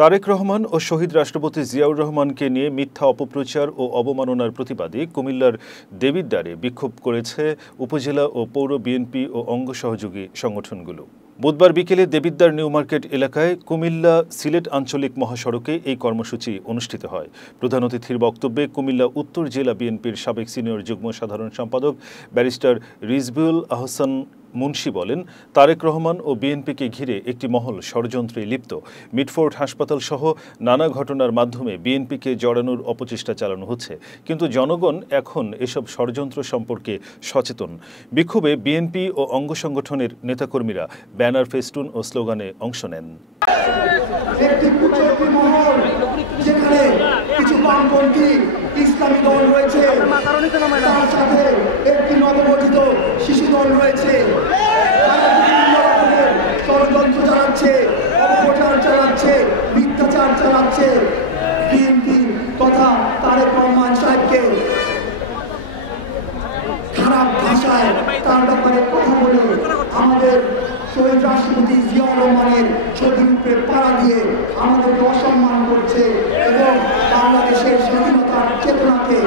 তারেক রহমান ও শহীদ রাষ্ট্রপতি জিয়াউর রহমানকে নিয়ে মিথ্যা অপপ্রচার ও অবমাননার প্রতিবাদে কুমিল্লার দেবিদ্বারে বিক্ষোভ করেছে উপজেলা ও পৌর বিএনপি ও অঙ্গ সহযোগী সংগঠনগুলো। বুধবার বিকেলে দেবিদ্বার নিউ মার্কেট এলাকায় কুমিল্লা সিলেট আঞ্চলিক মহাসড়কে এই কর্মসূচি অনুষ্ঠিত হয়। প্রধান অতিথির বক্তব্যে কুমিল্লা উত্তর জেলা বিএনপির সাবেক সিনিয়র যুগ্ম সাধারণ সম্পাদক ব্যারিস্টার রিজভিউল আহসান মুন্সি বলেন, তারেক রহমান ও বিএনপিকে ঘিরে একটি মহল ষড়যন্ত্রে লিপ্ত। মিটফোর্ড হাসপাতাল সহ নানা ঘটনার মাধ্যমে বিএনপিকে জড়ানোর অপচেষ্টা চালানো হচ্ছে, কিন্তু জনগণ এখন এসব ষড়যন্ত্র সম্পর্কে সচেতন। বিক্ষোভে বিএনপি ও অঙ্গ সংগঠনের নেতাকর্মীরা ব্যানার, ফেস্টুন ও স্লোগানে অংশ নেন। ইসলামী দল রয়েছে, তার সাথে একটি নবগঠিত শিশু দল রয়েছে, ষড়যন্ত্র চালাচ্ছে, অপপ্রচার চালাচ্ছে, মিথ্যাচার চালাচ্ছে। বিএনপি তথা তারেক রহমান সাহেবকে খারাপ ভাষায় তার ব্যাপারে কথা বলে আমাদের শহীদ রাষ্ট্রপতি জিয়াউর রহমানের ছবির উপরে পাড়া দিয়ে আমাদেরকে অসম্মান করছে এবং বাংলাদেশের স্বাধীনতার চেতনাকে